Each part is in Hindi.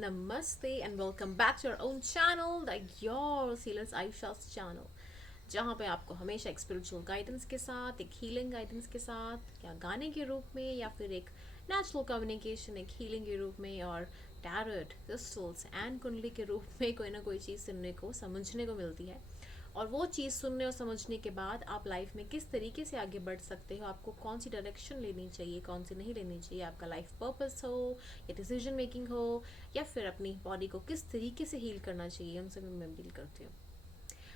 Namaste and welcome back to our own channel, the Your Sealers Aisha's channel, जहाँ पे आपको हमेशा एक स्पिरिचुअल गाइडेंस के साथ, एक हीलिंग गाइडेंस के साथ, या गाने के रूप में या फिर एक नेचुरल कम्युनिकेशन, एक हीलिंग के रूप में और टैरोट, क्रिस्टल्स एंड कुंडली के रूप में कोई ना कोई चीज़ सुनने को समझने को मिलती है। और वो चीज़ सुनने और समझने के बाद आप लाइफ में किस तरीके से आगे बढ़ सकते हो, आपको कौन सी डायरेक्शन लेनी चाहिए, कौन सी नहीं लेनी चाहिए, आपका लाइफ पर्पस हो या डिसीजन मेकिंग हो या फिर अपनी बॉडी को किस तरीके से हील करना चाहिए, उन सब में मैं डील करती हूँ।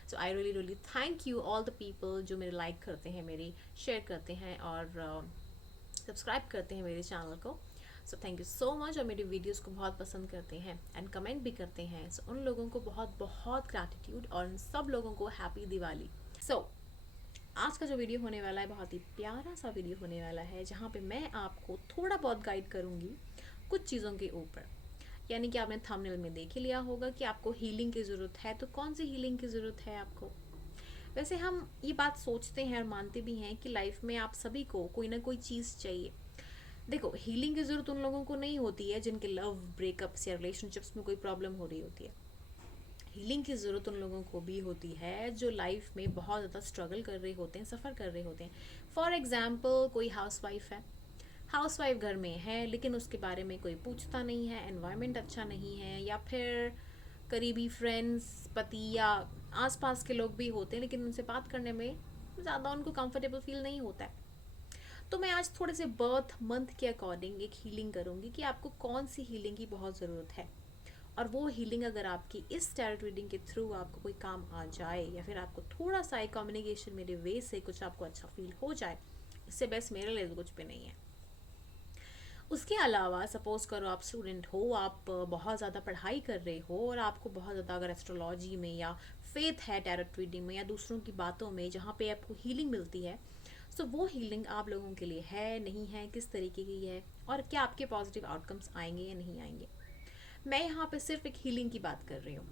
So I really thank you all the people जो मेरे लाइक करते हैं, मेरी शेयर करते हैं और सब्सक्राइब करते हैं मेरे चैनल को। So thank you so much. और मेरी वीडियोस को बहुत पसंद करते हैं एंड कमेंट भी करते हैं। सो उन लोगों को बहुत बहुत ग्रैटिट्यूड और उन सब लोगों को हैप्पी दिवाली। सो आज का जो वीडियो होने वाला है बहुत ही प्यारा सा वीडियो होने वाला है, जहाँ पे मैं आपको थोड़ा बहुत गाइड करूँगी कुछ चीज़ों के ऊपर। यानी कि आपने थंबनेल में देख ही लिया होगा कि आपको हीलिंग की ज़रूरत है, तो कौन सी हीलिंग की ज़रूरत है आपको। वैसे हम ये बात सोचते हैं और मानते भी हैं कि लाइफ में आप सभी को कोई ना कोई चीज़ चाहिए। देखो, हीलिंग की ज़रूरत उन लोगों को नहीं होती है जिनके लव ब्रेकअप्स या रिलेशनशिप्स में कोई प्रॉब्लम हो रही होती है। हीलिंग की ज़रूरत उन लोगों को भी होती है जो लाइफ में बहुत ज़्यादा स्ट्रगल कर रहे होते हैं, सफ़र कर रहे होते हैं। फॉर एग्ज़ाम्पल, कोई हाउसवाइफ है, हाउसवाइफ घर में है लेकिन उसके बारे में कोई पूछता नहीं है, एनवायरनमेंट अच्छा नहीं है, या फिर करीबी फ्रेंड्स, पति या आसपास के लोग भी होते हैं लेकिन उनसे बात करने में ज़्यादा उनको कंफर्टेबल फील नहीं होता है। तो मैं आज थोड़े से बर्थ मंथ के अकॉर्डिंग एक हीलिंग करूँगी कि आपको कौन सी हीलिंग की बहुत ज़रूरत है। और वो हीलिंग अगर आपकी इस टैरोट रीडिंग के थ्रू आपको कोई काम आ जाए या फिर आपको थोड़ा सा एक कम्युनिकेशन मेरे वे से कुछ आपको अच्छा फील हो जाए, इससे बेस्ट मेरे लिए तो कुछ भी नहीं है। उसके अलावा सपोज करो आप स्टूडेंट हो, आप बहुत ज़्यादा पढ़ाई कर रहे हो और आपको बहुत ज़्यादा अगर एस्ट्रोलॉजी में या फेथ है टैरोट रीडिंग में या दूसरों की बातों में जहाँ पे आपको हीलिंग मिलती है, सो वो हीलिंग आप लोगों के लिए है, नहीं है, किस तरीके की है और क्या आपके पॉजिटिव आउटकम्स आएंगे या नहीं आएंगे। मैं यहाँ पे सिर्फ एक हीलिंग की बात कर रही हूँ,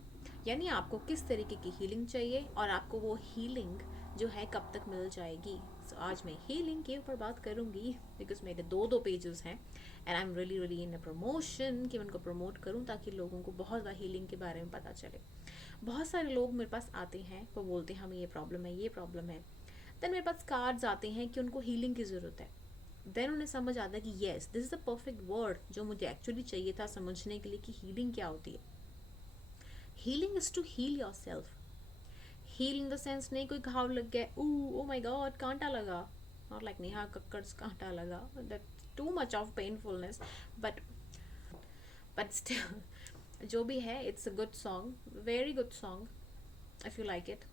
यानी आपको किस तरीके की हीलिंग चाहिए और आपको वो हीलिंग जो है कब तक मिल जाएगी। सो आज मैं हीलिंग के ऊपर बात करूँगी बिकॉज मेरे दो पेजेस हैं and I am really in a promotion कि मैं उनको प्रमोट करूँ ताकि लोगों को बहुत ज़्यादा हीलिंग के बारे में पता चले। बहुत सारे लोग मेरे पास आते हैं, वो बोलते हैं हमें ये प्रॉब्लम है, ये प्रॉब्लम है। देन मेरे पास कार्ड्स आते हैं कि उनको हीलिंग की ज़रूरत है। देन उन्हें समझ आता है कि yes this is the perfect word जो मुझे एक्चुअली चाहिए था समझने के लिए कि हीलिंग क्या होती है। Healing is to heal your self. Heal in the sense नहीं कोई घाव लग गया, ओ माई गॉड कांटा लगा, not like Neha Kakkar Kaanta Laga, that too much of painfulness, but still जो भी है it's a good song, very good song if you like it,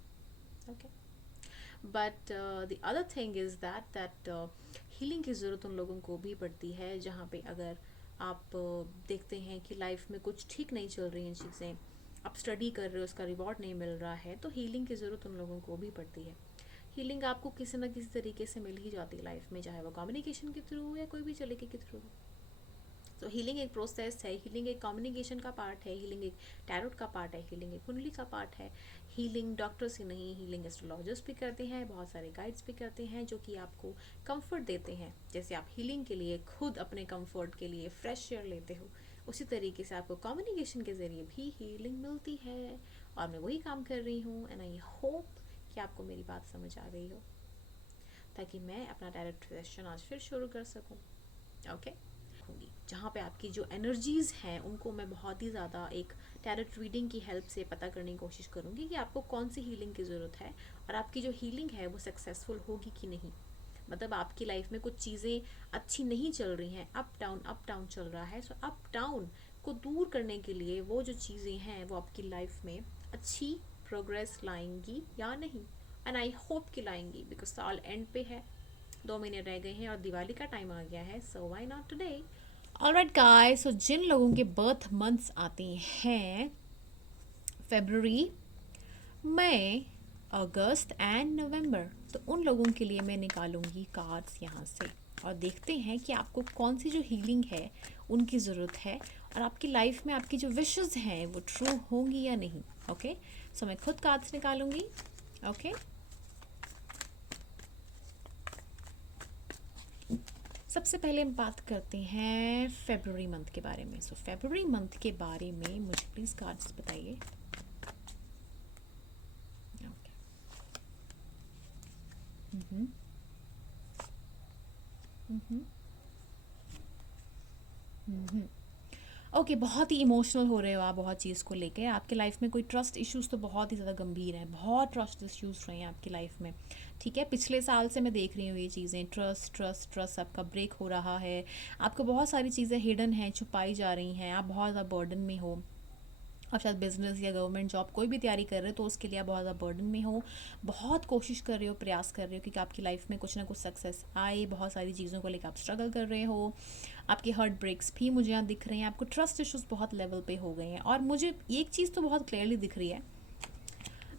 okay. But the other thing is that healing की ज़रूरत उन लोगों को भी पड़ती है जहाँ पे अगर आप देखते हैं कि लाइफ में कुछ ठीक नहीं चल रही हैं चीज़ें, आप स्टडी कर रहे हो, उसका रिवॉर्ड नहीं मिल रहा है, तो हीलिंग की ज़रूरत उन लोगों को भी पड़ती है। हीलिंग आपको किसी न किसी तरीके से मिल ही जाती है लाइफ में, चाहे वो कम्युनिकेशन के थ्रू या कोई भी तरीके के थ्रू। तो हीलिंग एक प्रोसेस है, हीलिंग एक कम्युनिकेशन का पार्ट है, हीलिंग एक टैरोट का पार्ट है, हीलिंग एक कुंडली का पार्ट है। हीलिंग डॉक्टर्स ही नहीं, हीलिंग एस्ट्रोलॉजर्स भी करते हैं, बहुत सारे गाइड्स भी करते हैं जो कि आपको कंफर्ट देते हैं। जैसे आप हीलिंग के लिए खुद अपने कंफर्ट के लिए फ्रेश एयर लेते हो, उसी तरीके से आपको कम्युनिकेशन के ज़रिए भी हीलिंग मिलती है। और मैं वही काम कर रही हूँ एंड आई होप कि आपको मेरी बात समझ आ गई हो, ताकि मैं अपना डायरेक्ट सेशन आज फिर शुरू कर सकूँ, ओके। जहाँ पे आपकी जो एनर्जीज़ हैं उनको मैं बहुत ही ज़्यादा एक टैरोट रीडिंग की हेल्प से पता करने की कोशिश करूँगी कि आपको कौन सी हीलिंग की ज़रूरत है और आपकी जो हीलिंग है वो सक्सेसफुल होगी कि नहीं। मतलब आपकी लाइफ में कुछ चीज़ें अच्छी नहीं चल रही हैं, अप डाउन चल रहा है, सो अप डाउन को दूर करने के लिए वो जो चीज़ें हैं वो आपकी लाइफ में अच्छी प्रोग्रेस लाएंगी या नहीं। एंड आई होप कि लाएंगी बिकॉज साल एंड पे है, 2 महीने रह गए हैं और दिवाली का टाइम आ गया है, so why not today. Alright guys, so जिन लोगों के बर्थ मंथ्स आते हैं February, May, August and November, तो उन लोगों के लिए मैं निकालूंगी कार्ड्स यहाँ से और देखते हैं कि आपको कौन सी जो हीलिंग है उनकी ज़रूरत है और आपकी लाइफ में आपकी जो विशेस हैं वो ट्रू होंगी या नहीं। ओके, सो मैं खुद कार्ड्स निकालूंगी, ओके। सबसे पहले हम बात करते हैं फेब्रुअरी मंथ के बारे में। सो फेब्रुअरी मंथ के बारे में मुझे प्लीज़ कार्ड्स बताइए। ओके। हम्म। हम्म। हम्म। ओके, बहुत ही इमोशनल हो रहे हो आप बहुत चीज़ को लेके। आपके लाइफ में कोई ट्रस्ट इश्यूज तो बहुत ही ज़्यादा गंभीर हैं, बहुत ट्रस्ट इश्यूज रहे हैं आपकी लाइफ में। ठीक है, पिछले साल से मैं देख रही हूँ ये चीज़ें, ट्रस्ट ट्रस्ट ट्रस्ट आपका ब्रेक हो रहा है। आपको बहुत सारी चीज़ें हिडन हैं, छुपाई जा रही हैं, आप बहुत ज़्यादा बर्डन में हो। आप शायद बिजनेस या गवर्नमेंट जॉब कोई भी तैयारी कर रहे हो तो उसके लिए आप बहुत ज़्यादा बर्डन में हो। बहुत कोशिश कर रहे हो, प्रयास कर रहे हो कि आपकी लाइफ में कुछ ना कुछ सक्सेस आए। बहुत सारी चीज़ों को लेकर आप स्ट्रगल कर रहे हो। आपके हार्ट ब्रेक्स भी मुझे यहाँ दिख रहे हैं। आपको ट्रस्ट इश्यूज बहुत लेवल पे हो गए हैं। और मुझे एक चीज़ तो बहुत क्लियरली दिख रही है,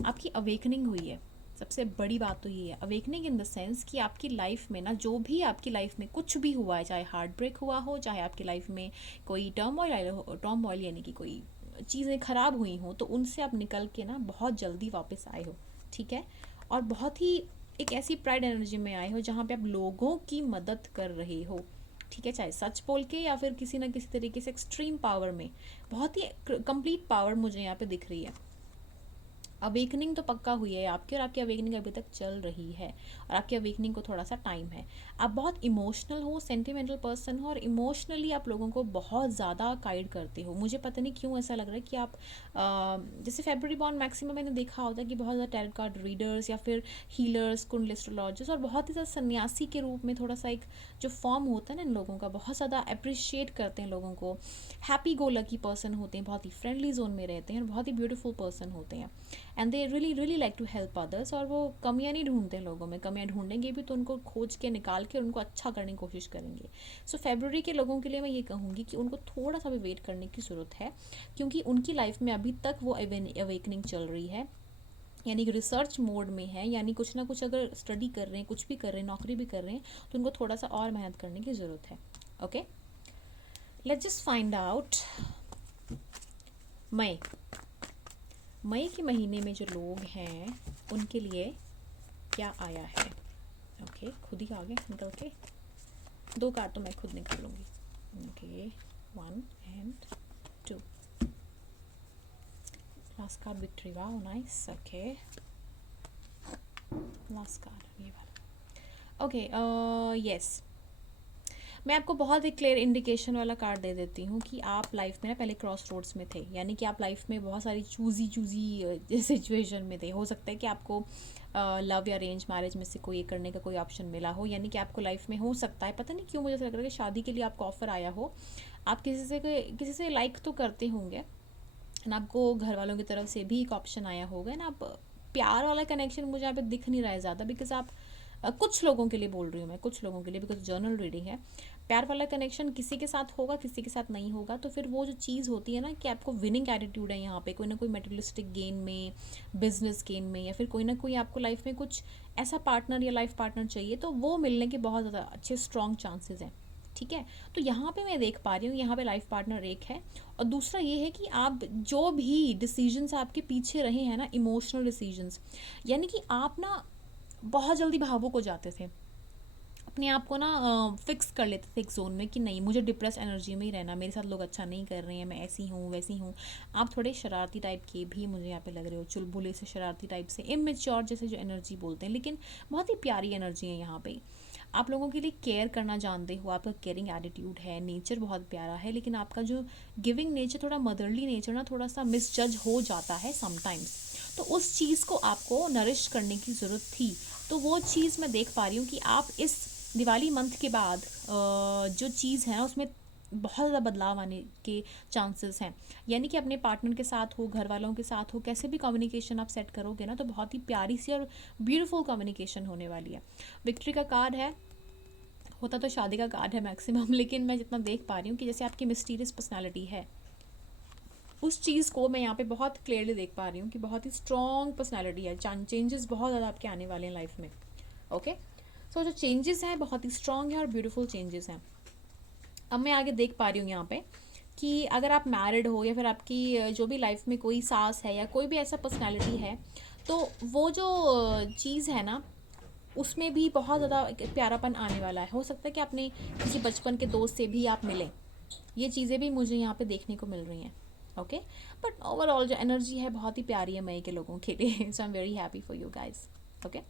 आपकी अवेकनिंग हुई है। सबसे बड़ी बात तो ये है, अवेकनिंग इन द सेंस कि आपकी लाइफ में ना, जो भी आपकी लाइफ में कुछ भी हुआ है, चाहे हार्ट ब्रेक हुआ हो, चाहे आपकी लाइफ में कोई टर्मोइल यानी कि कोई चीज़ें खराब हुई हों, तो उनसे आप निकल के ना बहुत जल्दी वापस आए हो। ठीक है, और बहुत ही एक ऐसी प्राइड एनर्जी में आए हो जहाँ पे आप लोगों की मदद कर रहे हो। ठीक है, चाहे सच बोल के या फिर किसी ना किसी तरीके से एक्सट्रीम पावर में। बहुत ही कंप्लीट पावर मुझे यहाँ पे दिख रही है। अवेकनिंग तो पक्का हुई है आपकी, और आपकी अवेकनिंग अभी तक चल रही है, और आपकी अवेकनिंग को थोड़ा सा टाइम है। आप बहुत इमोशनल हो, सेंटिमेंटल पर्सन हो, और इमोशनली आप लोगों को बहुत ज़्यादा गाइड करते हो। मुझे पता नहीं क्यों ऐसा लग रहा है कि आप जैसे फेब्रुअरी बॉर्न मैक्सिमम मैंने देखा होता है कि बहुत ज़्यादा टैरोट कार्ड रीडर्स या फिर हीलर्स, कुंडली एस्ट्रोलॉजर्स, और बहुत ही ज़्यादा सन्यासी के रूप में थोड़ा सा एक जो फॉर्म होता है ना इन लोगों का, बहुत ज़्यादा अप्रिशिएट करते हैं लोगों को। हैप्पी गो लकी पर्सन होते हैं, बहुत ही फ्रेंडली जोन में रहते हैं, और बहुत ही ब्यूटीफुल पर्सन होते हैं। And they really really like to help others. और वो कमियां नहीं ढूंढते हैं लोगों में, कमियां ढूंढेंगे भी तो उनको खोज के निकाल के उनको अच्छा करने की कोशिश करेंगे। सो फेब्रुअरी के लोगों के लिए मैं ये कहूँगी कि उनको थोड़ा सा भी वेट करने की ज़रूरत है, क्योंकि उनकी लाइफ में अभी तक वो अवेकनिंग चल रही है, यानी कि रिसर्च मोड में है। यानी कुछ ना कुछ अगर स्टडी कर रहे हैं, कुछ भी कर रहे हैं, नौकरी भी कर रहे हैं, तो उनको थोड़ा सा और मेहनत करने की ज़रूरत है। Okay, let's just find out May मई के महीने में जो लोग हैं उनके लिए क्या आया है। ओके, खुद ही आ गए निकल के। दो कार्ड तो मैं खुद निकालूंगी। Okay, 1 and 2। Last card victory, wow nice. Okay, last card ये वाला। ओके, यस, मैं आपको बहुत एक क्लियर इंडिकेशन वाला कार्ड दे देती हूँ कि आप लाइफ में ना पहले क्रॉस रोड्स में थे। यानी कि आप लाइफ में बहुत सारी चूजी सिचुएशन में थे। हो सकता है कि आपको लव या अरेंज मैरिज में से कोई एक करने का कोई ऑप्शन मिला हो। यानी कि आपको लाइफ में हो सकता है, पता नहीं क्यों मुझे ऐसा लग रहा है कि शादी के लिए आपको ऑफर आया हो। आप किसी से लाइक तो करते होंगे ना, आपको घर वालों की तरफ से भी एक ऑप्शन आया होगा ना। आप प्यार वाला कनेक्शन मुझे यहाँ पे दिख नहीं रहा है ज़्यादा, बिकॉज आप कुछ लोगों के लिए बोल रही हूँ मैं, कुछ लोगों के लिए, बिकॉज जर्नल रीडिंग है। प्यार वाला कनेक्शन किसी के साथ होगा, किसी के साथ नहीं होगा। तो फिर वो जो चीज़ होती है ना कि आपको विनिंग एटीट्यूड है यहाँ पे, कोई ना कोई मेटेरियलिस्टिक गेन में, बिजनेस गेन में, या फिर कोई ना कोई आपको लाइफ में कुछ ऐसा पार्टनर या लाइफ पार्टनर चाहिए, तो वो मिलने के बहुत ज़्यादा अच्छे स्ट्रॉन्ग चांसेस हैं। ठीक है, तो यहाँ पे मैं देख पा रही हूँ यहाँ पे लाइफ पार्टनर एक है। और दूसरा ये है कि आप जो भी डिसीजंस आपके पीछे रहे हैं ना, इमोशनल डिसीजंस, यानी कि आप ना बहुत जल्दी भावुक हो जाते थे, अपने आप को ना फिक्स कर लेते थे एक जोन में कि नहीं, मुझे डिप्रेस एनर्जी में ही रहना, मेरे साथ लोग अच्छा नहीं कर रहे हैं, मैं ऐसी हूँ वैसी हूँ। आप थोड़े शरारती टाइप के भी मुझे यहाँ पे लग रहे हो, चुलबुले से, शरारती टाइप से, इमेच्योर जैसे जो एनर्जी बोलते हैं, लेकिन बहुत ही प्यारी एनर्जी है यहाँ पे। आप लोगों के लिए केयर करना जानते हो, आपका केयरिंग एटीट्यूड है, नेचर बहुत प्यारा है। लेकिन आपका जो गिविंग नेचर, थोड़ा मदरली नेचर ना, थोड़ा सा मिसजज हो जाता है समटाइम्स। तो उस चीज़ को आपको नरिश करने की ज़रूरत थी। तो वो चीज़ मैं देख पा रही हूँ कि आप इस दिवाली मंथ के बाद जो चीज़ है ना उसमें बहुत ज़्यादा बदलाव आने के चांसेस हैं। यानी कि अपने पार्टनर के साथ हो, घर वालों के साथ हो, कैसे भी कम्युनिकेशन आप सेट करोगे ना, तो बहुत ही प्यारी सी और ब्यूटीफुल कम्युनिकेशन होने वाली है। विक्ट्री का कार्ड है, होता तो शादी का कार्ड है मैक्सिमम, लेकिन मैं जितना देख पा रही हूँ कि जैसे आपकी मिस्टीरियस पर्सनालिटी है, उस चीज़ को मैं यहाँ पे बहुत क्लियरली देख पा रही हूँ कि बहुत ही स्ट्रॉन्ग पर्सनालिटी है। चेंजेस बहुत ज़्यादा आपके आने वाले हैं लाइफ में। ओके, सो जो चेंजेस हैं बहुत ही स्ट्रॉन्ग है और ब्यूटीफुल चेंजेस हैं। अब मैं आगे देख पा रही हूँ यहाँ पे कि अगर आप मैरिड हो या फिर आपकी जो भी लाइफ में कोई सास है या कोई भी ऐसा पर्सनालिटी है, तो वो जो चीज़ है ना, उसमें भी बहुत ज़्यादा एक प्यारापन आने वाला है। हो सकता है कि आपने किसी बचपन के दोस्त से भी आप मिलें, ये चीज़ें भी मुझे यहाँ पे देखने को मिल रही हैं। ओके, बट ओवरऑल जो एनर्जी है बहुत ही प्यारी है मई के लोगों के लिए। So I am very happy for you guys. Okay,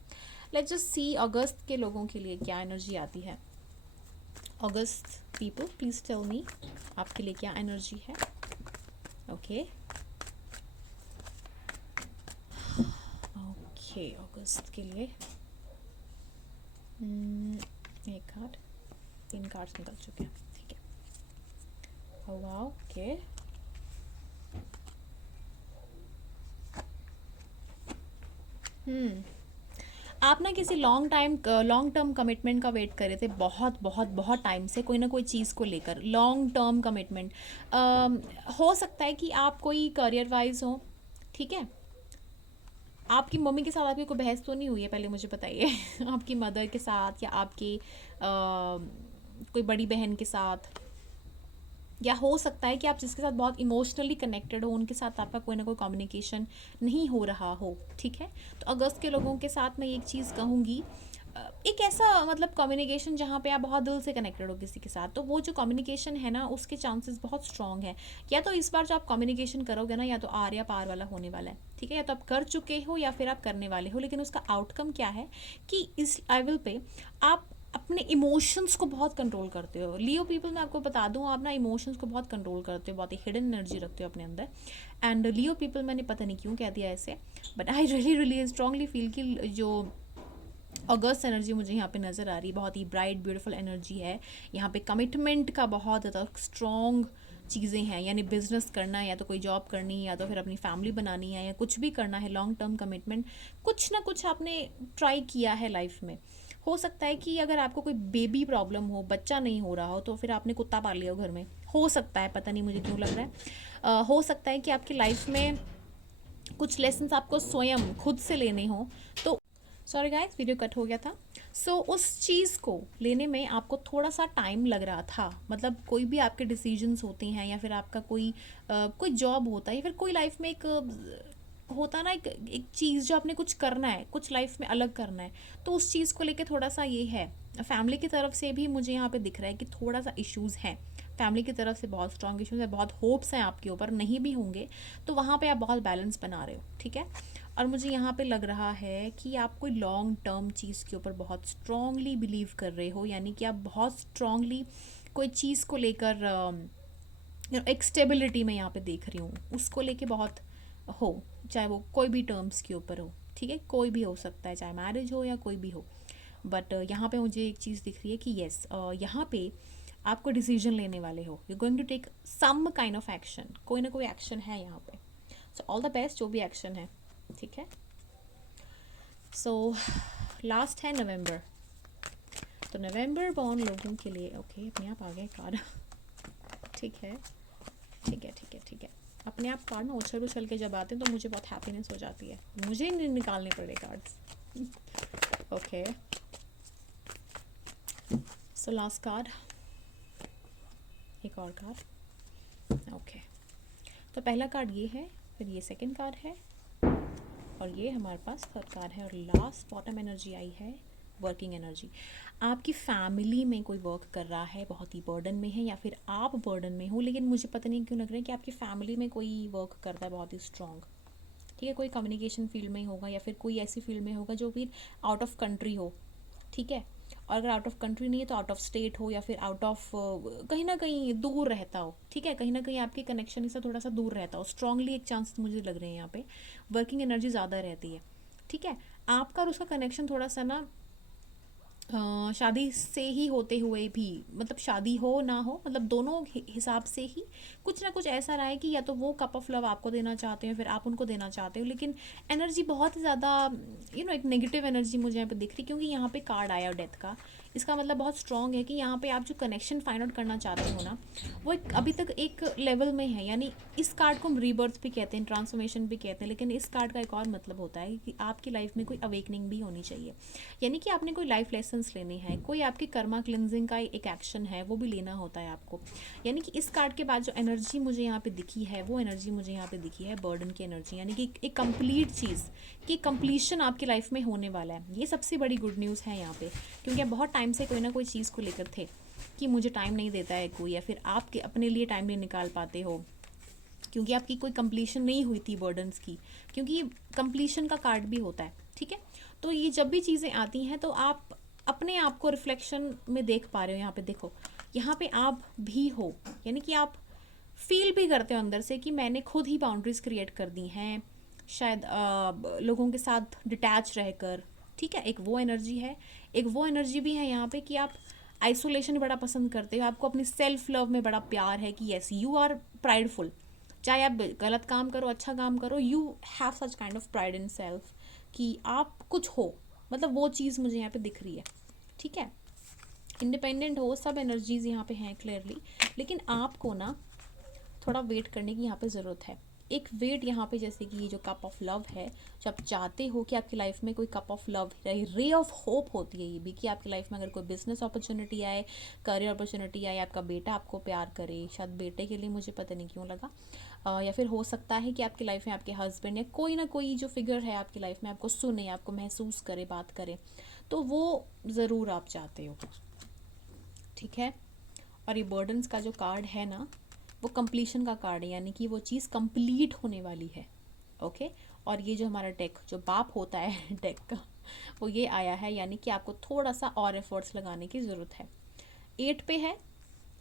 let's just see अगस्त के लोगों के लिए क्या एनर्जी आती है। August people please tell me आपके लिए क्या एनर्जी है। ओके ओके, अगस्त के लिए एक कार्ड, 3 कार्ड्स निकल चुके हैं। ठीक है, वाओ, ओके। आप ना किसी लॉन्ग टर्म कमिटमेंट का वेट कर रहे थे बहुत बहुत बहुत टाइम से, कोई ना कोई चीज़ को लेकर लॉन्ग टर्म कमिटमेंट। हो सकता है कि आप कोई करियर वाइज हो, ठीक है। आपकी मम्मी के साथ आपकी कोई बहस तो नहीं हुई है, पहले मुझे बताइए। आपकी मदर के साथ या आपकी कोई बड़ी बहन के साथ, या हो सकता है कि आप जिसके साथ बहुत इमोशनली कनेक्टेड हो उनके साथ आपका कोई ना कोई कम्युनिकेशन नहीं हो रहा हो, ठीक है। तो अगस्त के लोगों के साथ मैं एक चीज़ कहूँगी, एक ऐसा मतलब कम्युनिकेशन जहाँ पे आप बहुत दिल से कनेक्टेड हो किसी के साथ, तो वो जो कम्युनिकेशन है ना उसके चांसेस बहुत स्ट्रॉन्ग है। या तो इस बार जो आप कम्युनिकेशन करोगे ना, या तो आर या पार वाला होने वाला है, ठीक है। या तो आप कर चुके हो या फिर आप करने वाले हो, लेकिन उसका आउटकम क्या है कि इस लेवल पे आप अपने इमोशंस को बहुत कंट्रोल करते हो। लियो पीपल, मैं आपको बता दूं, आप ना इमोशंस को बहुत कंट्रोल करते हो, बहुत ही हिडन एनर्जी रखते हो अपने अंदर। एंड लियो पीपल, मैंने पता नहीं क्यों कह दिया ऐसे, but I really really strongly feel कि जो अगस्त एनर्जी मुझे यहाँ पे नज़र आ रही है, बहुत ही ब्राइट ब्यूटीफुल एनर्जी है। यहाँ पे कमिटमेंट का बहुत ज़्यादा स्ट्रॉन्ग चीज़ें हैं, यानी बिजनेस करना है, या तो कोई जॉब करनी है, या तो फिर अपनी फैमिली बनानी है, या कुछ भी करना है लॉन्ग टर्म कमिटमेंट। कुछ ना कुछ आपने ट्राई किया है लाइफ में। हो सकता है कि अगर आपको कोई बेबी प्रॉब्लम हो, बच्चा नहीं हो रहा हो, तो फिर आपने कुत्ता पाल लिया हो घर में, हो सकता है, पता नहीं मुझे क्यों लग रहा है। हो सकता है कि आपकी लाइफ में कुछ लेसन्स आपको स्वयं खुद से लेने हो, तो सॉरी गाइस, वीडियो कट हो गया था। उस चीज़ को लेने में आपको थोड़ा सा टाइम लग रहा था। मतलब कोई भी आपके डिसीजंस होते हैं, या फिर आपका कोई जॉब होता है, या फिर कोई लाइफ में एक होता ना, एक चीज़ जो आपने कुछ करना है, कुछ लाइफ में अलग करना है, तो उस चीज़ को लेके थोड़ा सा ये है। फैमिली की तरफ से भी मुझे यहाँ पे दिख रहा है कि थोड़ा सा इश्यूज़ हैं। फैमिली की तरफ से बहुत स्ट्रॉन्ग इश्यूज़ है, बहुत होप्स हैं आपके ऊपर, नहीं भी होंगे तो वहाँ पे आप बहुत बैलेंस बना रहे हो, ठीक है। और मुझे यहाँ पे लग रहा है कि आप कोई लॉन्ग टर्म चीज़ के ऊपर बहुत स्ट्रांगली बिलीव कर रहे हो, यानी कि आप बहुत स्ट्रांगली कोई चीज़ को लेकर एक स्टेबिलिटी में यहाँ पे देख रही हूँ, उसको लेके बहुत हो, चाहे वो कोई भी टर्म्स के ऊपर हो, ठीक है। कोई भी हो सकता है, चाहे मैरिज हो या कोई भी हो। बट यहाँ पे मुझे एक चीज़ दिख रही है कि येस, यहाँ पे आपको डिसीजन लेने वाले हो, you going to take some kind of action, कोई ना कोई एक्शन है यहाँ पे। सो ऑल द बेस्ट जो भी एक्शन है, ठीक है। सो लास्ट है नवंबर, तो नवंबर बॉर्न लोगों के लिए, ओके अपने आप आ गए कार्ड। ठीक है ठीक है ठीक है ठीक है, अपने आप कार्ड ना उछल उछल के जब आते हैं तो मुझे बहुत हैप्पीनेस हो जाती है, मुझे नहीं निकालने पड़े cards. Okay, so last card, एक और कार्ड। ओके, तो पहला कार्ड ये है, फिर ये सेकंड कार्ड है, और ये हमारे पास थर्ड कार्ड है, और लास्ट बॉटम एनर्जी आई है वर्किंग एनर्जी। आपकी फैमिली में कोई वर्क कर रहा है, बहुत ही बर्डन में है, या फिर आप बर्डन में हो, लेकिन मुझे पता नहीं क्यों लग रहा है कि आपकी फैमिली में कोई वर्क करता है बहुत ही स्ट्रॉन्ग, ठीक है। कोई कम्युनिकेशन फील्ड में होगा, या फिर कोई ऐसी फील्ड में होगा जो फिर आउट ऑफ कंट्री हो, ठीक है। और अगर आउट ऑफ कंट्री नहीं है तो आउट ऑफ स्टेट हो, या फिर आउट ऑफ कहीं ना कहीं दूर रहता हो, ठीक है। कहीं ना कहीं आपके कनेक्शन से थोड़ा सा दूर रहता हो, स्ट्रांगली एक चांस मुझे लग रहे हैं यहाँ पे, वर्किंग एनर्जी ज़्यादा रहती है, ठीक है। आपका और उसका कनेक्शन थोड़ा सा ना शादी से ही होते हुए भी, मतलब शादी हो ना हो, मतलब दोनों हिसाब से ही कुछ ना कुछ ऐसा रहा है कि या तो वो कप ऑफ लव आपको देना चाहते हो, फिर आप उनको देना चाहते हो, लेकिन एनर्जी बहुत ज़्यादा एक नेगेटिव एनर्जी मुझे यहाँ पे दिख रही, क्योंकि यहाँ पे कार्ड आया डेथ का। इसका मतलब बहुत स्ट्रॉन्ग है कि यहाँ पे आप जो कनेक्शन फाइंड आउट करना चाहते हो ना, वो अभी तक एक लेवल में है। यानी इस कार्ड को हम रीबर्थ भी कहते हैं, ट्रांसफॉर्मेशन भी कहते हैं, लेकिन इस कार्ड का एक और मतलब होता है कि आपकी लाइफ में कोई अवेकनिंग भी होनी चाहिए। यानी कि आपने कोई लाइफ लेसन्स लेने हैं, कोई आपकी कर्मा क्लिनजिंग का एक एक्शन है, वो भी लेना होता है आपको। यानी कि इस कार्ड के बाद जो एनर्जी मुझे यहाँ पे दिखी है, वो एनर्जी मुझे यहाँ पे दिखी है बर्डन की एनर्जी, यानी कि एक कंप्लीट चीज़ कि कंप्लीशन आपकी लाइफ में होने वाला है। ये सबसे बड़ी गुड न्यूज़ है यहाँ पे, क्योंकि आप बहुत टाइम से कोई ना कोई चीज़ को लेकर थे कि मुझे टाइम नहीं देता है कोई, या फिर आप अपने लिए टाइम नहीं निकाल पाते हो क्योंकि आपकी कोई कंप्लीशन नहीं हुई थी बर्डन्स की, क्योंकि कंप्लीशन का कार्ड भी होता है, ठीक है। तो ये जब भी चीज़ें आती हैं तो आप अपने आप को रिफ्लेक्शन में देख पा रहे हो। यहाँ पे देखो, यहाँ पे आप भी हो, यानी कि आप फील भी करते हो अंदर से कि मैंने खुद ही बाउंड्रीज क्रिएट कर दी हैं, शायद लोगों के साथ डिटैच रहकर, ठीक है। एक वो एनर्जी है, एक वो एनर्जी भी है यहाँ पे कि आप आइसोलेशन बड़ा पसंद करते हो, आपको अपनी सेल्फ लव में बड़ा प्यार है कि यस यू आर प्राइडफुल। चाहे आप गलत काम करो, अच्छा काम करो, you have such kind of pride in self कि आप कुछ हो, मतलब वो चीज़ मुझे यहाँ पे दिख रही है, ठीक है। इंडिपेंडेंट हो, सब एनर्जीज यहाँ पे हैं क्लियरली, लेकिन आपको ना थोड़ा वेट करने की यहाँ पे ज़रूरत है। एक वेट यहाँ पे, जैसे कि ये जो कप ऑफ लव है, जो आप चाहते हो कि आपकी लाइफ में कोई कप ऑफ लव रहे, रे ऑफ होप होती है ये भी, कि आपकी लाइफ में अगर कोई बिजनेस अपॉर्चुनिटी आए, करियर अपॉर्चुनिटी आए, आपका बेटा आपको प्यार करे, शायद बेटे के लिए मुझे पता नहीं क्यों लगा, या फिर हो सकता है कि आपकी लाइफ में आपके हस्बैंड या कोई ना कोई जो फिगर है आपकी लाइफ में आपको सुने, आपको महसूस करे, बात करे, तो वो ज़रूर आप चाहते हो, ठीक है। और ये बर्डन्स का जो कार्ड है ना, वो कंप्लीशन का कार्ड है, यानी कि वो चीज़ कंप्लीट होने वाली है, ओके। और ये जो हमारा डेक, जो बाप होता है डेक का, वो ये आया है, यानी कि आपको थोड़ा सा और एफर्ट्स लगाने की ज़रूरत है। 8 पे है,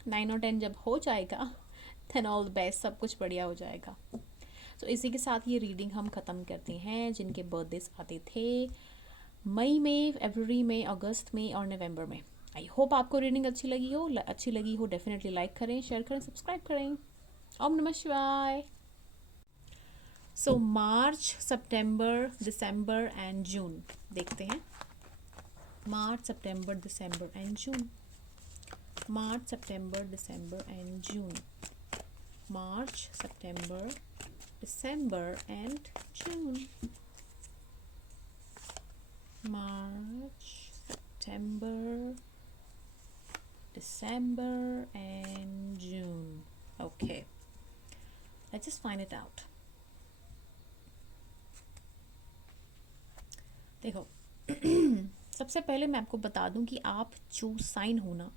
9 और 10 जब हो जाएगा देन ऑल द बेस्ट, सब कुछ बढ़िया हो जाएगा। तो इसी के साथ ये रीडिंग हम ख़त्म करते हैं। जिनके बर्थडेज आते थे मई में, फरवरी में, अगस्त में और नवंबर में, आई होप आपको रीडिंग अच्छी लगी हो डेफिनेटली लाइक करें, शेयर करें, सब्सक्राइब करें। ओम नमः शिवाय। सो मार्च, सितंबर, दिसंबर एंड जून देखते हैं। March, September, December and June, March, September, December and June, March, September, December and June, March, September, December and June. Okay, let's just find it out. देखो सबसे पहले मैं आपको बता दूं कि आप जो साइन हो ना,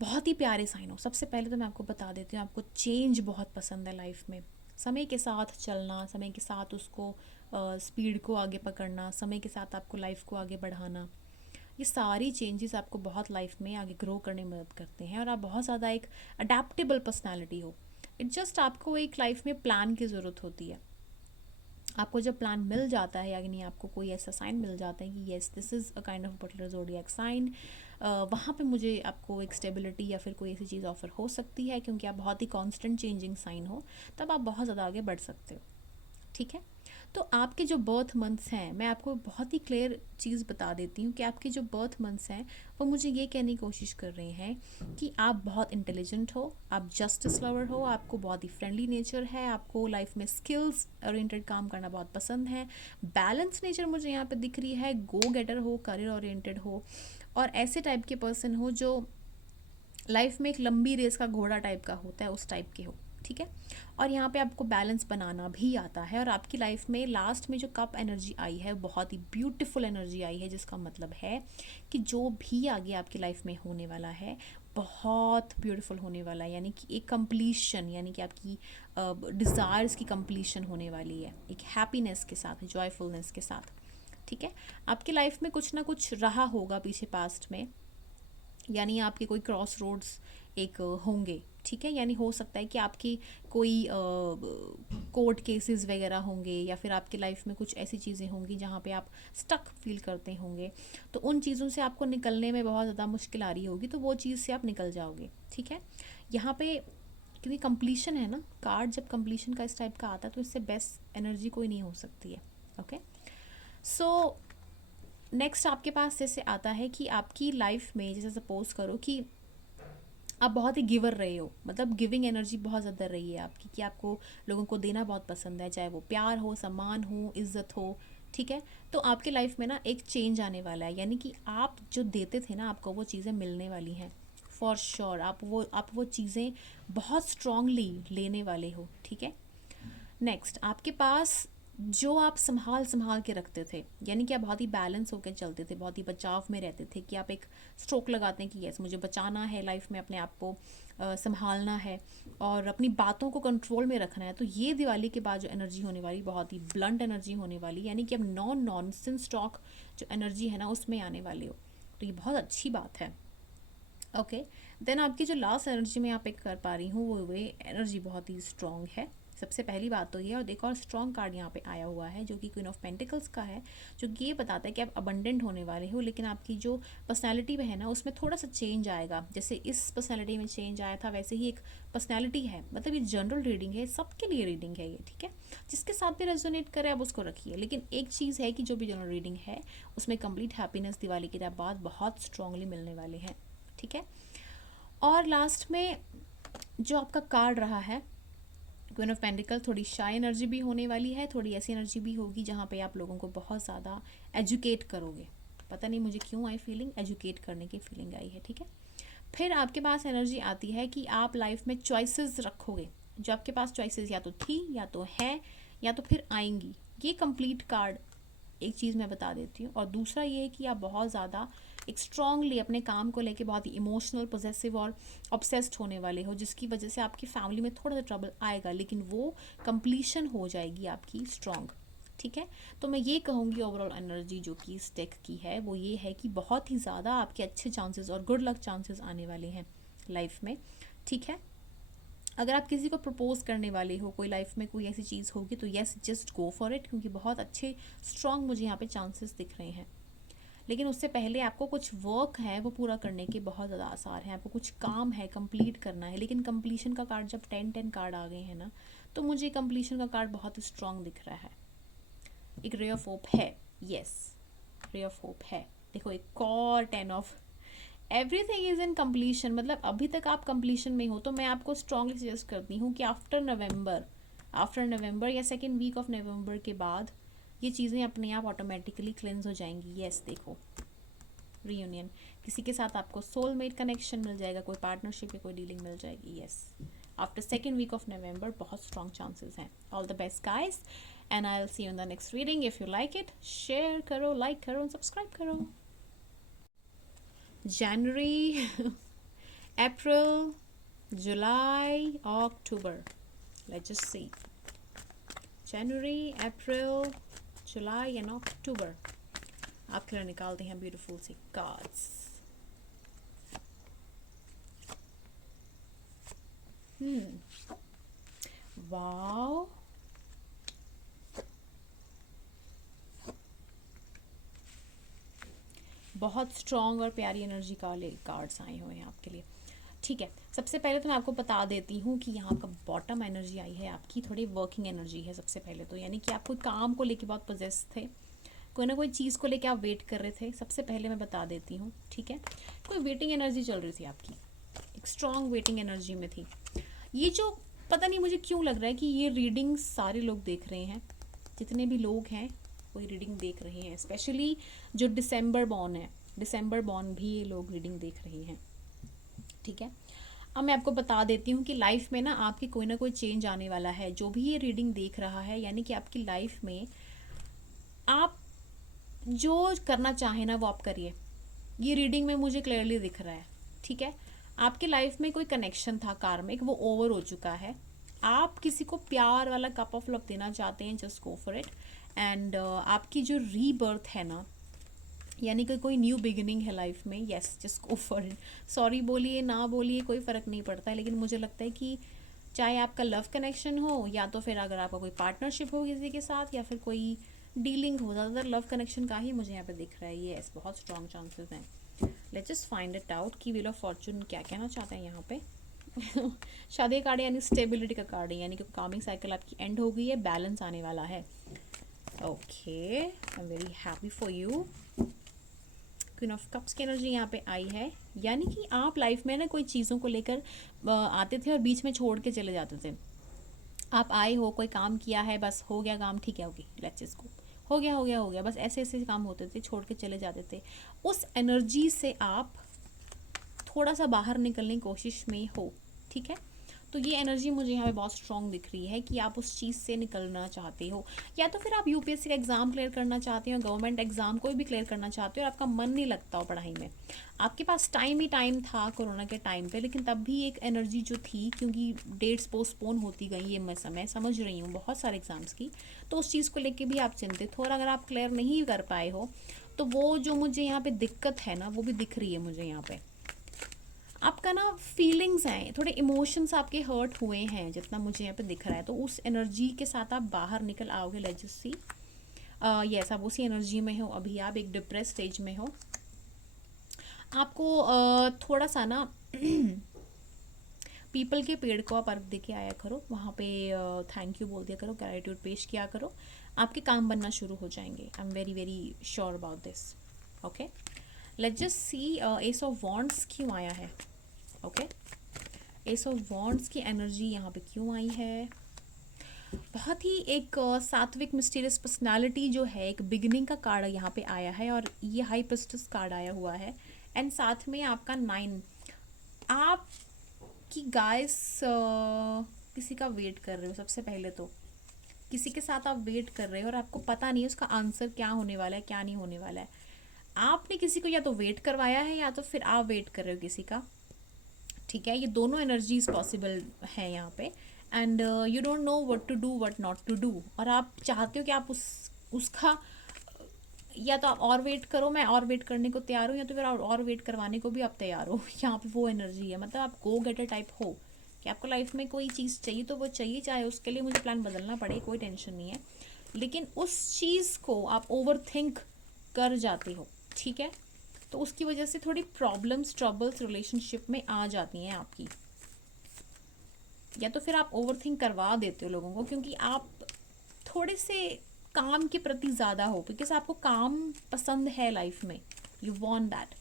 बहुत ही प्यारे साइन हो। सबसे पहले तो मैं आपको बता देती हूँ, आपको चेंज बहुत पसंद है लाइफ में, समय के साथ चलना, समय के साथ उसको स्पीड को आगे पकड़ना, समय के साथ आपको लाइफ को आगे बढ़ाना, ये सारी चेंजेस आपको बहुत लाइफ में आगे ग्रो करने में मदद करते हैं। और आप बहुत ज़्यादा एक अडेप्टेबल पर्सनालिटी हो। इट जस्ट आपको एक लाइफ में प्लान की ज़रूरत होती है। आपको जब प्लान मिल जाता है, यानी आपको कोई ऐसा साइन मिल जाता है कि yes this is a kind of particular zodiac sign, वहाँ पे मुझे आपको एक स्टेबिलिटी या फिर कोई ऐसी चीज़ ऑफर हो सकती है, क्योंकि आप बहुत ही कॉन्स्टेंट चेंजिंग साइन हो, तब आप बहुत ज़्यादा आगे बढ़ सकते हो, ठीक है। तो आपके जो बर्थ मंथ्स हैं, मैं आपको बहुत ही क्लियर चीज़ बता देती हूँ कि आपके जो बर्थ मंथ्स हैं वो मुझे ये कहने की कोशिश कर रहे हैं कि आप बहुत इंटेलिजेंट हो, आप जस्टिस लवर हो, आपको बहुत ही फ्रेंडली नेचर है, आपको लाइफ में स्किल्स ओरिएंटेड काम करना बहुत पसंद है, बैलेंस नेचर मुझे यहाँ पे दिख रही है, गो गेटर हो, करियर ओरिएंटेड हो, और ऐसे टाइप के पर्सन हो जो लाइफ में एक लंबी रेस का घोड़ा टाइप का होता है, उस टाइप के हो, ठीक है। और यहाँ पे आपको बैलेंस बनाना भी आता है। और आपकी लाइफ में लास्ट में जो कप एनर्जी आई है, बहुत ही ब्यूटीफुल एनर्जी आई है, जिसका मतलब है कि जो भी आगे आपकी लाइफ में होने वाला है बहुत ब्यूटीफुल होने वाला है, यानी कि एक कंप्लीशन, यानी कि आपकी डिज़ायर्स की कंप्लीशन होने वाली है, एक हैप्पीनेस के साथ, जॉयफुलनेस के साथ, ठीक है। आपकी लाइफ में कुछ ना कुछ रहा होगा पीछे पास्ट में, यानी आपके कोई क्रॉस रोड्स एक होंगे, ठीक है। यानी हो सकता है कि आपकी कोई कोर्ट केसेस वगैरह होंगे, या फिर आपकी लाइफ में कुछ ऐसी चीज़ें होंगी जहाँ पे आप स्टक फील करते होंगे, तो उन चीज़ों से आपको निकलने में बहुत ज़्यादा मुश्किल आ रही होगी, तो वो चीज़ से आप निकल जाओगे, ठीक है। यहाँ पे क्योंकि कंप्लीशन है ना, कार्ड जब कंप्लीशन का इस टाइप का आता है तो इससे बेस्ट एनर्जी कोई नहीं हो सकती है, ओके। सो नेक्स्ट आपके पास जैसे आता है कि आपकी लाइफ में जैसे सपोज करो कि आप बहुत ही गिवर रहे हो, मतलब गिविंग एनर्जी बहुत ज़्यादा रही है आपकी, कि आपको लोगों को देना बहुत पसंद है, चाहे वो प्यार हो, सम्मान हो, इज्जत हो, ठीक है। तो आपके लाइफ में ना एक चेंज आने वाला है, यानी कि आप जो देते थे ना, आपको वो चीज़ें मिलने वाली हैं फॉर श्योर। आप वो चीज़ें बहुत स्ट्रांगली लेने वाले हो, ठीक है। नेक्स्ट आपके पास जो आप संभाल संभाल के रखते थे, यानी कि आप बहुत ही बैलेंस होकर चलते थे, बहुत ही बचाव में रहते थे, कि आप एक स्ट्रोक लगाते हैं कि यस मुझे बचाना है लाइफ में, अपने आप को संभालना है और अपनी बातों को कंट्रोल में रखना है। तो ये दिवाली के बाद जो एनर्जी होने वाली, बहुत ही ब्लंट एनर्जी होने वाली, यानी कि अब नॉनसेंस टॉक जो एनर्जी है ना उसमें आने वाले हो। तो ये बहुत अच्छी बात है। ओके, देन आपकी जो लास्ट एनर्जी में आप पिक कर पा रही हूँ वो एनर्जी बहुत ही स्ट्रांग है। सबसे पहली बात तो ये, और देखो और स्ट्रॉन्ग कार्ड यहाँ पे आया हुआ है जो कि क्वीन ऑफ पेंटिकल्स का है, जो कि ये बताता है कि आप अबंडेंट होने वाले हो, लेकिन आपकी जो पर्सनैलिटी में है ना उसमें थोड़ा सा चेंज आएगा। जैसे इस पर्सनैलिटी में चेंज आया था वैसे ही एक पर्सनैलिटी है, मतलब ये जनरल रीडिंग है, सबके लिए रीडिंग है ये, ठीक है। जिसके साथ भी रेजोनेट करे आप उसको रखिए, लेकिन एक चीज़ है कि जो भी जनरल रीडिंग है उसमें कंप्लीट हैप्पीनेस दिवाली के बाद बहुत स्ट्रांगली मिलने वाले हैं, ठीक है। और लास्ट में जो आपका कार्ड रहा है क्वीन ऑफ पेंटिकल, थोड़ी शाय एनर्जी भी होने वाली है, थोड़ी ऐसी एनर्जी भी होगी जहाँ पे आप लोगों को बहुत ज़्यादा एजुकेट करोगे। पता नहीं मुझे क्यों आई फीलिंग, एजुकेट करने की फीलिंग आई है, ठीक है। फिर आपके पास एनर्जी आती है कि आप लाइफ में चॉइसेस रखोगे, जो आपके पास चॉइसेस या तो थी या तो है या तो फिर आएंगी। ये कंप्लीट कार्ड एक चीज़ मैं बता देती हूँ। और दूसरा ये है कि आप बहुत ज़्यादा एक स्ट्रांगली अपने काम को लेके बहुत ही इमोशनल, पॉसेसिव और ऑब्सेस्ड होने वाले हो, जिसकी वजह से आपकी फैमिली में थोड़ा सा ट्रबल आएगा, लेकिन वो कंप्लीशन हो जाएगी आपकी स्ट्रांग, ठीक है। तो मैं ये कहूँगी ओवरऑल एनर्जी जो कि इस डेक की है वो ये है कि बहुत ही ज़्यादा आपके अच्छे चांसेस और गुड लक चांसेस आने वाले हैं लाइफ में, ठीक है। अगर आप किसी को प्रपोज करने वाले हो, कोई लाइफ में कोई ऐसी चीज़ होगी, तो yes just go for it, क्योंकि बहुत अच्छे स्ट्रांग मुझे यहाँ पे चांसेस दिख रहे हैं। लेकिन उससे पहले आपको कुछ वर्क है वो पूरा करने के बहुत ज़्यादा आसार हैं, आपको कुछ काम है कंप्लीट करना है। लेकिन कंप्लीशन का कार्ड जब 10-10 कार्ड आ गए हैं ना, तो मुझे कंप्लीशन का कार्ड बहुत स्ट्रांग दिख रहा है। एक रे ऑफ होप है, यस रे ऑफ होप है। देखो एक और 10 of everything is in completion, मतलब अभी तक आप कंप्लीशन में हो। तो मैं आपको स्ट्रांगली सजेस्ट करती हूँ कि आफ्टर नवंबर या सेकेंड वीक ऑफ नवंबर के बाद ये चीज़ें अपने आप ऑटोमेटिकली क्लेंस हो जाएंगी। यस देखो रीयूनियन, किसी के साथ आपको सोलमेट कनेक्शन मिल जाएगा, कोई पार्टनरशिप या कोई डीलिंग मिल जाएगी। Yes after second week of November बहुत स्ट्रॉन्ग चांसेस हैं। All the best guys and I will see you in the next reading. If you like it share करो, लाइक करो एंड सब्सक्राइब करो। January, April, July, October. Let's just see. January, April, July and October. आपके लिए निकालते हैं ब्यूटीफुल सी कार्ड्स। वाओ, बहुत स्ट्रॉन्ग और प्यारी एनर्जी का कार्ड्स आए हुए हैं आपके लिए, ठीक है। सबसे पहले तो मैं आपको बता देती हूँ कि यहाँ का बॉटम एनर्जी आई है आपकी थोड़ी वर्किंग एनर्जी है। सबसे पहले तो यानी कि आप कोई काम को लेके बहुत पोजेस थे, कोई ना कोई चीज़ को लेके आप वेट कर रहे थे। सबसे पहले मैं बता देती हूँ, ठीक है। कोई वेटिंग एनर्जी चल रही थी आपकी, एक स्ट्रॉन्ग वेटिंग एनर्जी में थी। ये जो पता नहीं मुझे क्यों लग रहा है कि ये रीडिंग सारे लोग देख रहे हैं, जितने भी लोग हैं कोई रीडिंग देख रहे हैं, स्पेशली जो दिसंबर बॉर्न है, दिसंबर बॉर्न भी ये लोग रीडिंग देख रहे हैं, ठीक है। अब मैं आपको बता देती हूँ कि लाइफ में ना आपकी कोई ना कोई चेंज आने वाला है। जो भी ये रीडिंग देख रहा है, यानी कि आपकी लाइफ में आप जो करना चाहें ना वो आप करिए। ये रीडिंग में मुझे क्लियरली दिख रहा है, ठीक है। आपकी लाइफ में कोई कनेक्शन था कार्मिक, वो ओवर हो चुका है। आप किसी को प्यार वाला कप ऑफ लव देना चाहते हैं, just go for it. And आपकी जो रीबर्थ है ना, यानी कि कोई न्यू बिगिनिंग है लाइफ में, yes just go for it. Sorry बोलिए ना बोलिए कोई फ़र्क नहीं पड़ता है, लेकिन मुझे लगता है कि चाहे आपका लव कनेक्शन हो या तो फिर अगर आपका कोई पार्टनरशिप हो किसी के साथ या फिर कोई डीलिंग हो, ज़्यादातर लव कनेक्शन का ही मुझे यहाँ पे दिख रहा है। यस बहुत स्ट्रॉन्ग चांसेस हैं। Let's just find it out कि व्हील ऑफ फॉर्चून क्या कहना चाहते हैं यहाँ पे। शादी कार्ड यानी स्टेबिलिटी का कार्ड है, यानी कि कामिंग साइकिल आपकी एंड हो गई है, बैलेंस आने वाला है। Okay I am very happy for you. Queen of cups की एनर्जी यहाँ पे आई है, यानी कि आप लाइफ में ना कोई चीज़ों को लेकर आते थे और बीच में छोड़ के चले जाते थे। आप आए हो, कोई काम किया है, बस हो गया काम, ठीक है, ओके लेट्स जस्ट गो, हो गया हो गया हो गया, बस ऐसे ऐसे काम होते थे, छोड़ के चले जाते थे। उस एनर्जी से आप थोड़ा सा बाहर निकलने की कोशिश में हो, ठीक है। तो ये एनर्जी मुझे यहाँ पे बहुत स्ट्रॉन्ग दिख रही है कि आप उस चीज़ से निकलना चाहते हो, या तो फिर आप यूपीएससी का एग्ज़ाम क्लियर करना चाहते हो, गवर्नमेंट एग्ज़ाम कोई भी क्लियर करना चाहते हो और आपका मन नहीं लगता हो पढ़ाई में। आपके पास टाइम ही टाइम था कोरोना के टाइम पे, लेकिन तब भी एक एनर्जी जो थी, क्योंकि डेट्स पोस्टपोन होती गई, ये मैं समय समझ रही हूँ बहुत सारे एग्ज़ाम्स की, तो उस चीज़ को लेके भी आप चिंतित हो, और अगर आप क्लियर नहीं कर पाए हो तो वो जो मुझे यहाँ पे दिक्कत है ना, वो भी दिख रही है मुझे यहाँ पे। आपका ना फीलिंग्स हैं, थोड़े इमोशंस आपके हर्ट हुए हैं जितना मुझे यहाँ पे दिख रहा है, तो उस एनर्जी के साथ आप बाहर निकल आओगे। लेट्स जस्ट सी, यस आप उसी एनर्जी में हो अभी, आप एक डिप्रेस स्टेज में हो। आपको थोड़ा सा ना पीपल के पेड़ को आप अर्घ दे के आया करो, वहाँ पे थैंक यू बोल दिया करो, ग्रैटिट्यूड पेश किया करो, आपके काम बनना शुरू हो जाएंगे। I am very very sure about this. Okay, let's just see ace of wands क्यों आया है। ओके, एस ऑफ वॉन्ड्स की एनर्जी यहाँ पे क्यों आई है। बहुत ही एक सात्विक मिस्टीरियस पर्सनालिटी जो है, एक बिगिनिंग का कार्ड यहाँ पे आया है, और ये हाई प्रिस्टेस कार्ड आया हुआ है, एंड साथ में आपका 9। आप कि गाइस किसी का वेट कर रहे हो, सबसे पहले तो किसी के साथ आप वेट कर रहे हो और आपको पता नहीं है उसका आंसर क्या होने वाला है, क्या नहीं होने वाला है। आपने किसी को या तो वेट करवाया है, या तो फिर आप वेट कर रहे हो किसी का, ठीक है। ये दोनों एनर्जीज पॉसिबल है यहाँ पे, and you don't know what to what not to do, और आप चाहते हो कि आप उसका या तो आप और वेट करो, मैं और वेट करने को तैयार हूँ, या तो फिर और वेट करवाने को भी आप तैयार हो। यहाँ पे वो एनर्जी है, मतलब आप गो गेटर टाइप हो कि आपको लाइफ में कोई चीज़ चाहिए तो वो चाहिए, चाहे उसके लिए मुझे प्लान बदलना पड़े, कोई टेंशन नहीं है, लेकिन उस चीज़ को आप ओवर थिंक कर जाते हो, ठीक है। तो उसकी वजह से थोड़ी प्रॉब्लम्स, ट्रबल्स रिलेशनशिप में आ जाती हैं आपकी, या तो फिर आप ओवर थिंक करवा देते हो लोगों को, क्योंकि आप थोड़े से काम के प्रति ज़्यादा हो, बिकॉज आपको काम पसंद है लाइफ में, यू वॉन्ट दैट,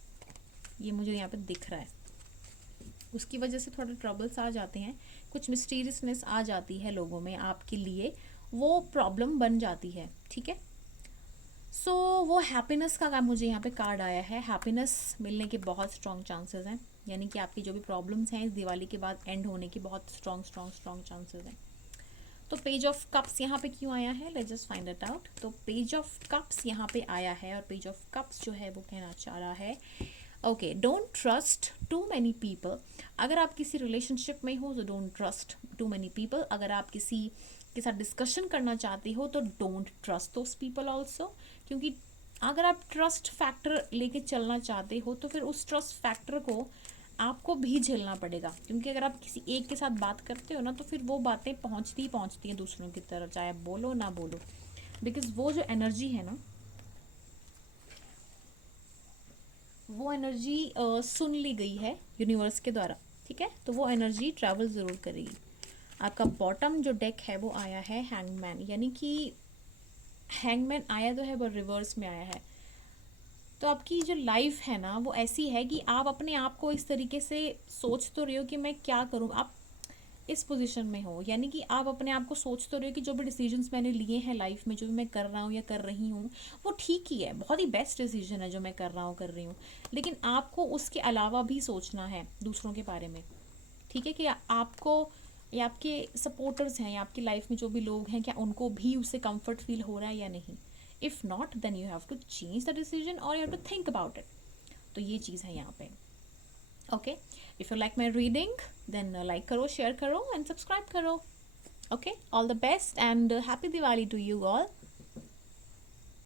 ये मुझे यहाँ पे दिख रहा है। उसकी वजह से थोड़े ट्रबल्स आ जाते हैं, कुछ मिस्टीरियसनेस आ जाती है लोगों में आपके लिए, वो प्रॉब्लम बन जाती है, ठीक है। सो वो हैप्पीनेस का मुझे यहाँ पे कार्ड आया है, हैप्पीनेस मिलने के बहुत स्ट्रॉन्ग चांसेस हैं, यानी कि आपकी जो भी प्रॉब्लम्स हैं इस दिवाली के बाद एंड होने की बहुत स्ट्रॉन्ग चांसेस हैं। तो पेज ऑफ कप्स यहाँ पे क्यों आया है, let's just find it out. तो पेज ऑफ कप्स यहाँ पे आया है, और पेज ऑफ कप्स जो है वो कहना चाह रहा है, okay, don't trust too many people. अगर आप किसी रिलेशनशिप में हो तो don't trust too many people. अगर आप किसी के साथ डिस्कशन करना चाहते हो तो don't trust those people also, क्योंकि अगर आप ट्रस्ट फैक्टर लेके चलना चाहते हो तो फिर उस ट्रस्ट फैक्टर को आपको भी झेलना पड़ेगा, क्योंकि अगर आप किसी एक के साथ बात करते हो ना तो फिर वो बातें पहुंचती हैं दूसरों की तरफ, चाहे आप बोलो ना बोलो, बिकॉज वो जो एनर्जी है ना, वो एनर्जी सुन ली गई है यूनिवर्स के द्वारा, ठीक है। तो वो एनर्जी ट्रैवल ज़रूर करेगी। आपका बॉटम जो डेक है वो आया है हैंगमैन, यानी कि हैंगमैन आया तो है पर रिवर्स में आया है। तो आपकी जो लाइफ है ना वो ऐसी है कि आप अपने आप को इस तरीके से सोच तो रहे हो कि मैं क्या करूँ, आप इस पोजीशन में हो, यानी कि आप अपने आप को सोच तो रहे हो कि जो भी डिसीजंस मैंने लिए हैं लाइफ में, जो भी मैं कर रहा हूँ या कर रही हूँ वो ठीक ही है, बहुत ही बेस्ट डिसीजन है जो मैं कर रहा हूँ कर रही हूँ, लेकिन आपको उसके अलावा भी सोचना है दूसरों के बारे में, ठीक है, कि आपको या आपके सपोर्टर्स हैं या आपकी लाइफ में जो भी लोग हैं, क्या उनको भी उससे कंफर्ट फील हो रहा है या नहीं। If not then you have to change the decision और you have to think about it. तो ये चीज़ है यहाँ पे। Okay, if you like my reading then like करो, शेयर करो एंड सब्सक्राइब करो। Okay, all the best and happy Diwali to you all.